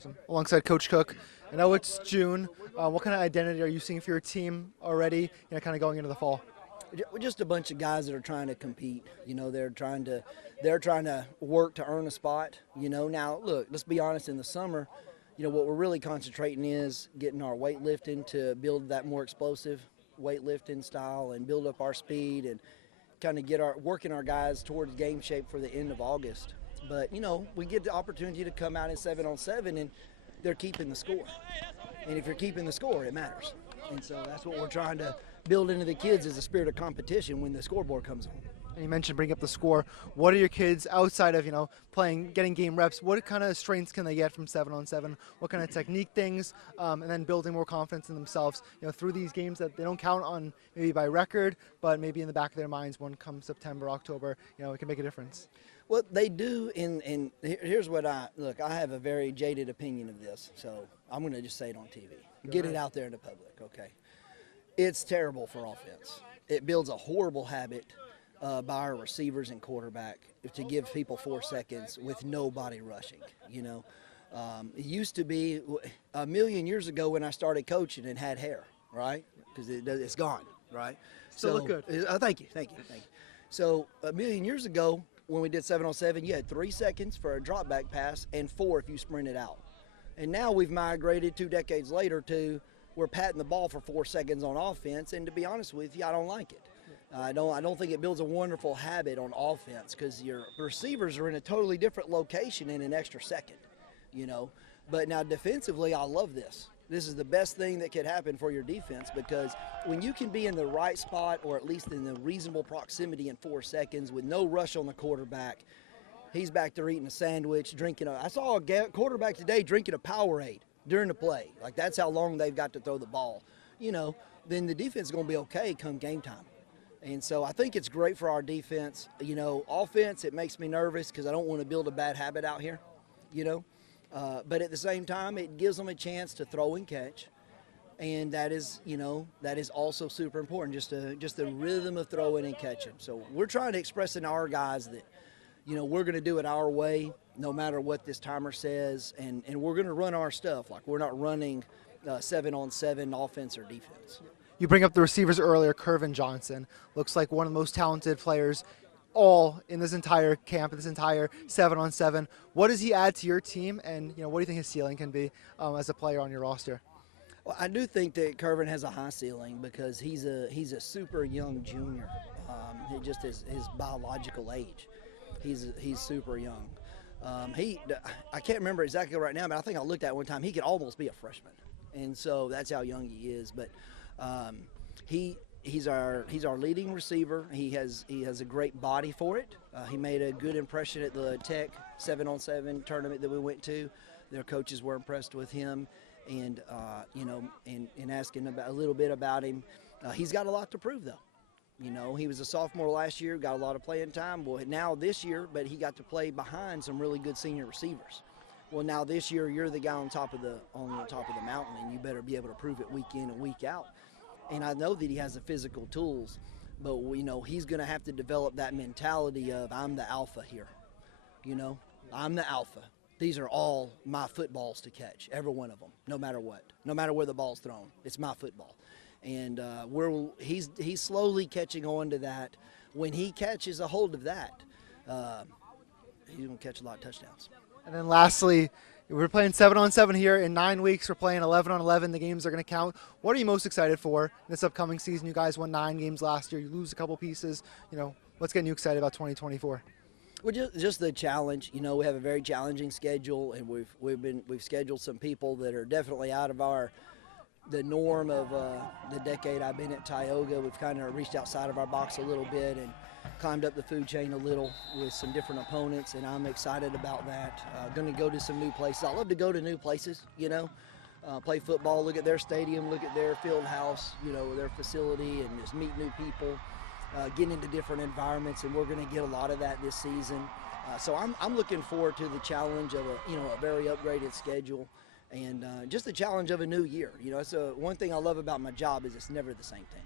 Awesome. Alongside Coach Cook, I know it's June. What kind of identity are you seeing for your team already, kind of going into the fall? We're just a bunch of guys that are trying to compete. They're trying to work to earn a spot. Now look, let's be honest. In the summer, what we're really concentrating is getting our weightlifting to build that more explosive weightlifting style and build up our speed and kind of working our guys towards game shape for the end of August. But we get the opportunity to come out in 7-on-7 and they're keeping the score. And if you're keeping the score, it matters. And so that's what we're trying to build into the kids, is a spirit of competition when the scoreboard comes on. And you mentioned bringing up the score. What are your kids outside of playing, getting game reps? What kind of strengths can they get from 7-on-7? What kind of technique things, and then building more confidence in themselves, through these games that they don't count on maybe by record, but maybe in the back of their minds when come September, October, it can make a difference. Well, they do, and here's what I have a very jaded opinion of this, so I'm going to just say it on TV. Get it out there in the public, okay? It's terrible for offense. It builds a horrible habit by our receivers and quarterback to give people 4 seconds with nobody rushing, It used to be a million years ago when I started coaching and had hair, right? Because it's gone, right? Still look good. Thank you. So a million years ago, when we did 7-on-7, you had 3 seconds for a drop back pass and 4 if you sprinted out. And now we've migrated 2 decades later to we're patting the ball for 4 seconds on offense, and to be honest with you, I don't like it. I don't think it builds a wonderful habit on offense because your receivers are in a totally different location in an extra second, But now defensively, I love this. This is the best thing that could happen for your defense, because when you can be in the right spot or at least in the reasonable proximity in 4 seconds with no rush on the quarterback, he's back there eating a sandwich, I saw a quarterback today drinking a Powerade during the play. Like, that's how long they've got to throw the ball. Then the defense is going to be okay come game time. And so I think it's great for our defense. Offense, it makes me nervous because I don't want to build a bad habit out here, But at the same time, it gives them a chance to throw and catch. And that is also super important, just the rhythm of throwing and catching. So we're trying to express in our guys that, we're going to do it our way no matter what this timer says, and we're going to run our stuff. Like, we're not running 7-on-7 offense or defense. You bring up the receivers earlier, Kervin Johnson. Looks like one of the most talented players all in this entire camp, this entire 7-on-7. What does he add to your team, and what do you think his ceiling can be as a player on your roster? Well, I do think that Kervin has a high ceiling because he's a super young junior. Just his biological age, he's super young. I can't remember exactly right now, but I think I looked at it one time. He could almost be a freshman, and so that's how young he is. But he's our leading receiver. He has a great body for it. He made a good impression at the Tech 7-on-7 tournament that we went to. Their coaches were impressed with him, and and asking a little bit about him. He's got a lot to prove, though. He was a sophomore last year, got a lot of playing time. Well, now this year, but he got to play behind some really good senior receivers. Well, now this year, you're the guy on top of the mountain, and you better be able to prove it week in and week out. And I know that he has the physical tools, but he's going to have to develop that mentality of, I'm the alpha here. I'm the alpha. These are all my footballs to catch, every one of them, no matter what, no matter where the ball's thrown. It's my football. And he's slowly catching on to that. When he catches a hold of that, he's going to catch a lot of touchdowns. And then lastly, we're playing 7-on-7 here in 9 weeks. We're playing 11-on-11. The games are going to count. What are you most excited for this upcoming season? You guys won 9 games last year. You lose a couple pieces. What's getting you excited about 2024? Well, just the challenge. We have a very challenging schedule, and we've scheduled some people that are definitely out of the norm of the decade I've been at Tioga. We've kind of reached outside of our box a little bit and climbed up the food chain a little with some different opponents, and I'm excited about that. Going to go to some new places. I love to go to new places, play football, look at their stadium, look at their field house, their facility, and just meet new people, get into different environments, and we're going to get a lot of that this season. So I'm looking forward to the challenge of a very upgraded schedule. And just the challenge of a new year. That's one thing I love about my job is it's never the same thing.